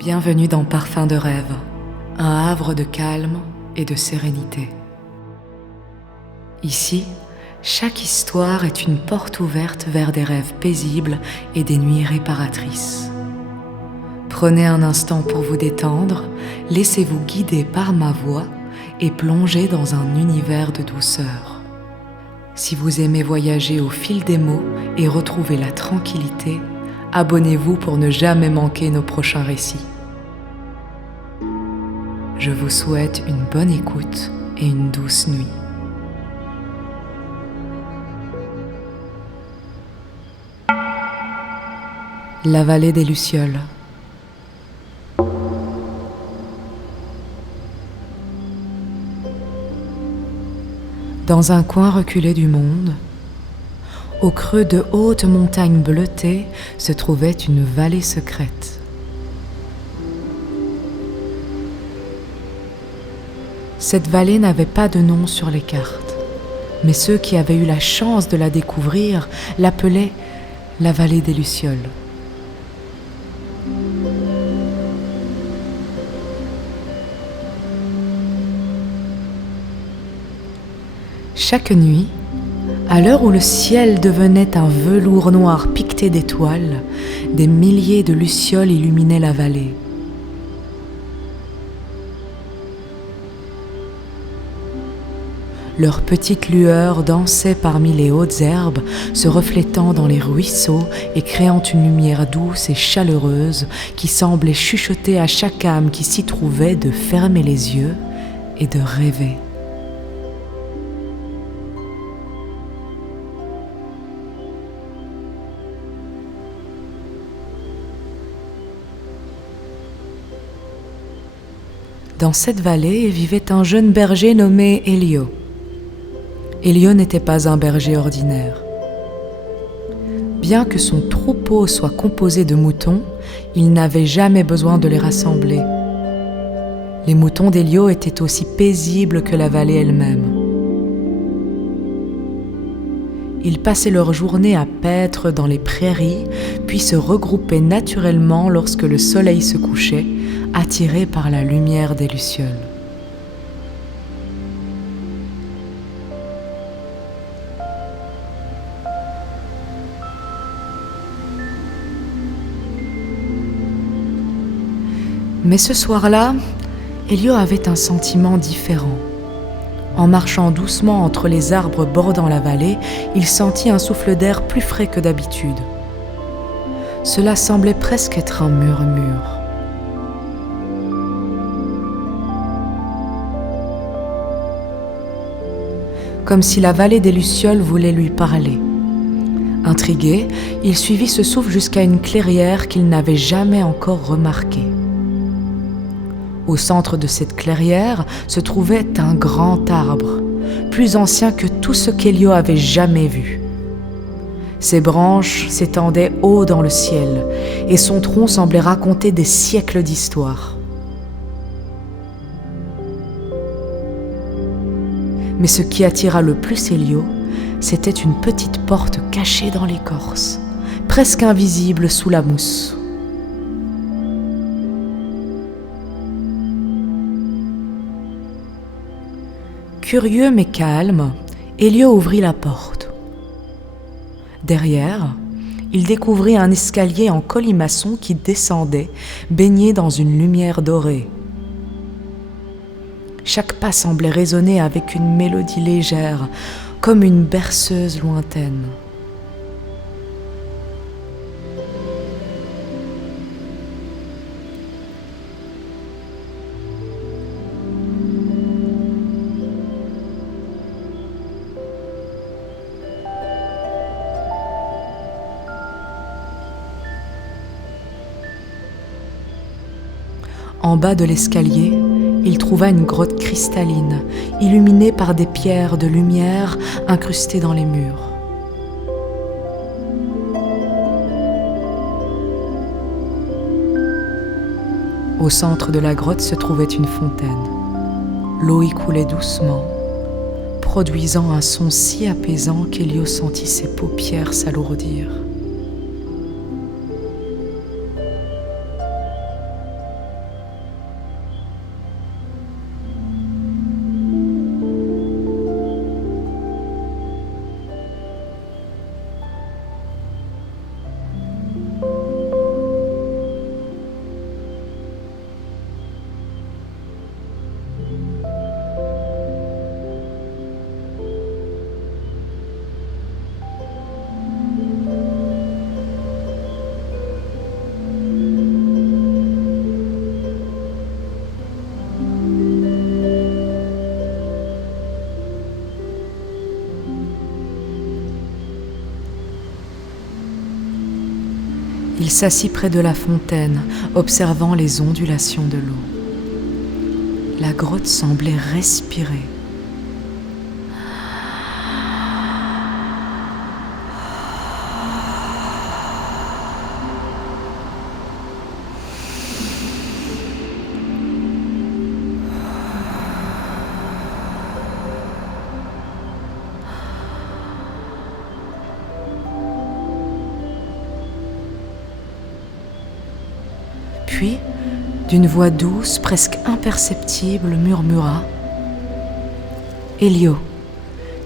Bienvenue dans Parfum de rêve, un havre de calme et de sérénité. Ici, chaque histoire est une porte ouverte vers des rêves paisibles et des nuits réparatrices. Prenez un instant pour vous détendre, laissez-vous guider par ma voix et plongez dans un univers de douceur. Si vous aimez voyager au fil des mots et retrouver la tranquillité, abonnez-vous pour ne jamais manquer nos prochains récits. Je vous souhaite une bonne écoute et une douce nuit. La vallée des Lucioles. Dans un coin reculé du monde, au creux de hautes montagnes bleutées, se trouvait une vallée secrète. Cette vallée n'avait pas de nom sur les cartes, mais ceux qui avaient eu la chance de la découvrir l'appelaient la vallée des Lucioles. Chaque nuit, à l'heure où le ciel devenait un velours noir piqueté d'étoiles, des milliers de lucioles illuminaient la vallée. Leurs petites lueurs dansaient parmi les hautes herbes, se reflétant dans les ruisseaux et créant une lumière douce et chaleureuse qui semblait chuchoter à chaque âme qui s'y trouvait de fermer les yeux et de rêver. Dans cette vallée vivait un jeune berger nommé Elio. Elio n'était pas un berger ordinaire. Bien que son troupeau soit composé de moutons, il n'avait jamais besoin de les rassembler. Les moutons d'Elio étaient aussi paisibles que la vallée elle-même. Ils passaient leur journée à paître dans les prairies, puis se regroupaient naturellement lorsque le soleil se couchait, attirés par la lumière des lucioles. Mais ce soir-là, Elio avait un sentiment différent. En marchant doucement entre les arbres bordant la vallée, il sentit un souffle d'air plus frais que d'habitude. Cela semblait presque être un murmure. Comme si la vallée des Lucioles voulait lui parler. Intrigué, il suivit ce souffle jusqu'à une clairière qu'il n'avait jamais encore remarquée. Au centre de cette clairière se trouvait un grand arbre, plus ancien que tout ce qu'Elio avait jamais vu. Ses branches s'étendaient haut dans le ciel, et son tronc semblait raconter des siècles d'histoire. Mais ce qui attira le plus Elio, c'était une petite porte cachée dans l'écorce, presque invisible sous la mousse. Curieux mais calme, Elio ouvrit la porte. Derrière, il découvrit un escalier en colimaçon qui descendait, baigné dans une lumière dorée. Chaque pas semblait résonner avec une mélodie légère, comme une berceuse lointaine. En bas de l'escalier, il trouva une grotte cristalline, illuminée par des pierres de lumière incrustées dans les murs. Au centre de la grotte se trouvait une fontaine. L'eau y coulait doucement, produisant un son si apaisant qu'Elio sentit ses paupières s'alourdir. Il s'assit près de la fontaine, observant les ondulations de l'eau. La grotte semblait respirer. Puis, d'une voix douce, presque imperceptible, murmura « Elio,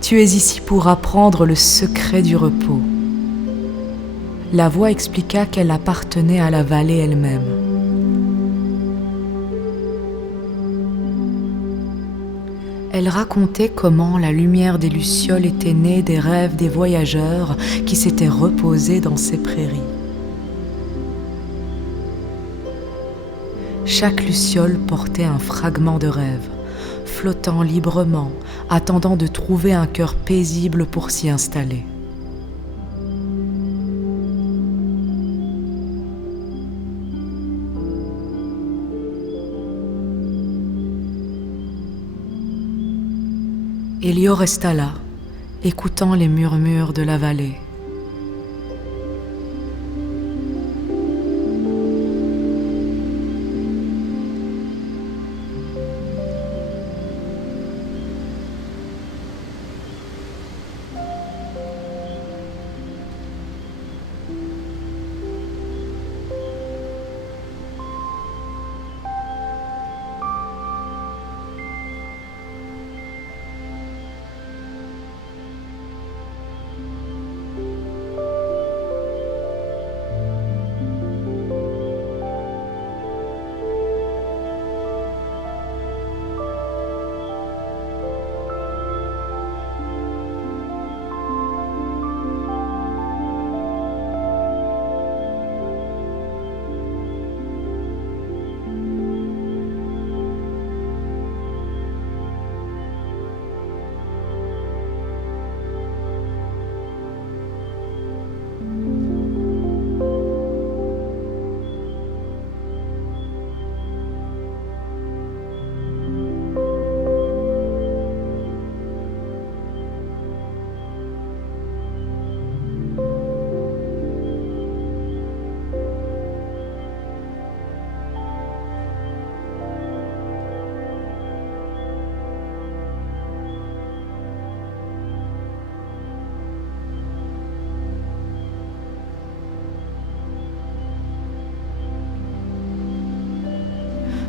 tu es ici pour apprendre le secret du repos. » La voix expliqua qu'elle appartenait à la vallée elle-même. Elle racontait comment la lumière des lucioles était née des rêves des voyageurs qui s'étaient reposés dans ces prairies. Chaque luciole portait un fragment de rêve, flottant librement, attendant de trouver un cœur paisible pour s'y installer. Elio resta là, écoutant les murmures de la vallée.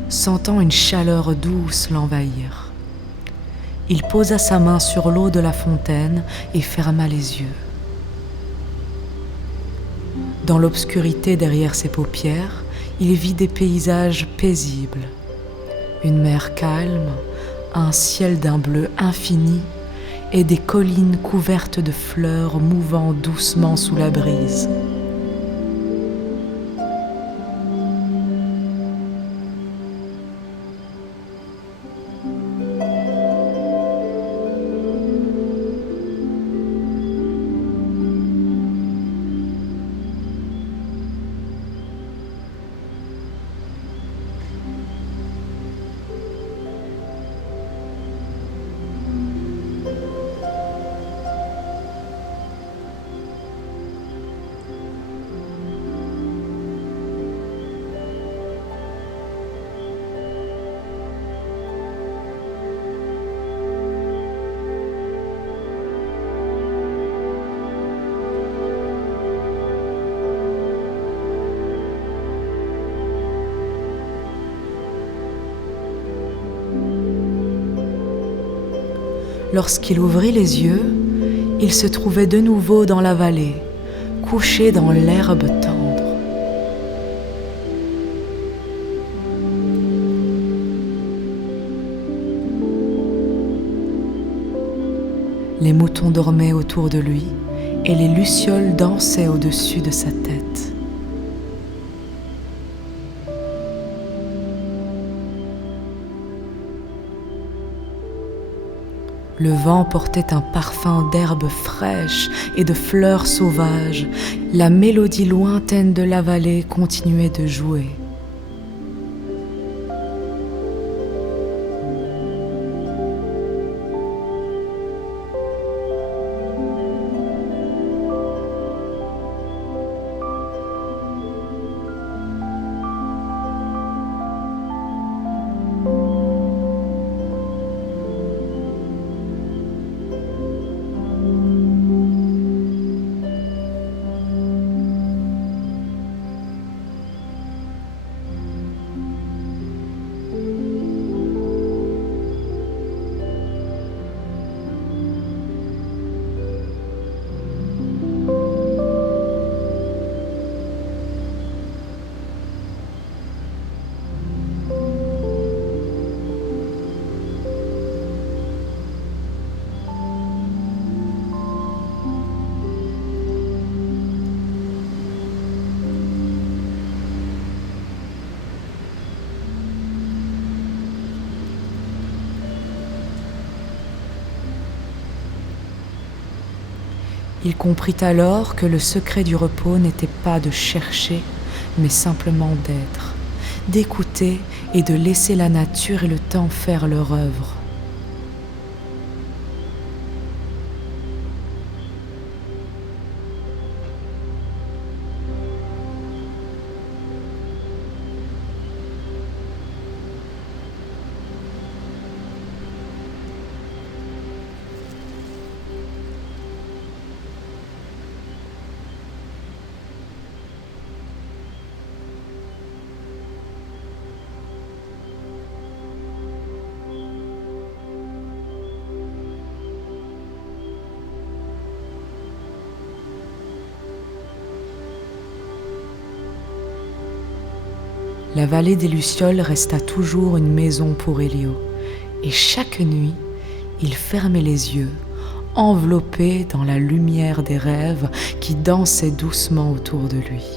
Sentant une chaleur douce l'envahir, il posa sa main sur l'eau de la fontaine et ferma les yeux. Dans l'obscurité derrière ses paupières, il vit des paysages paisibles, une mer calme, un ciel d'un bleu infini et des collines couvertes de fleurs mouvant doucement sous la brise. Lorsqu'il ouvrit les yeux, il se trouvait de nouveau dans la vallée, couché dans l'herbe tendre. Les moutons dormaient autour de lui et les lucioles dansaient au-dessus de sa tête. Le vent portait un parfum d'herbes fraîches et de fleurs sauvages. La mélodie lointaine de la vallée continuait de jouer. Il comprit alors que le secret du repos n'était pas de chercher, mais simplement d'être, d'écouter et de laisser la nature et le temps faire leur œuvre. La vallée des Lucioles resta toujours une maison pour Elio, et chaque nuit, il fermait les yeux, enveloppé dans la lumière des rêves qui dansaient doucement autour de lui.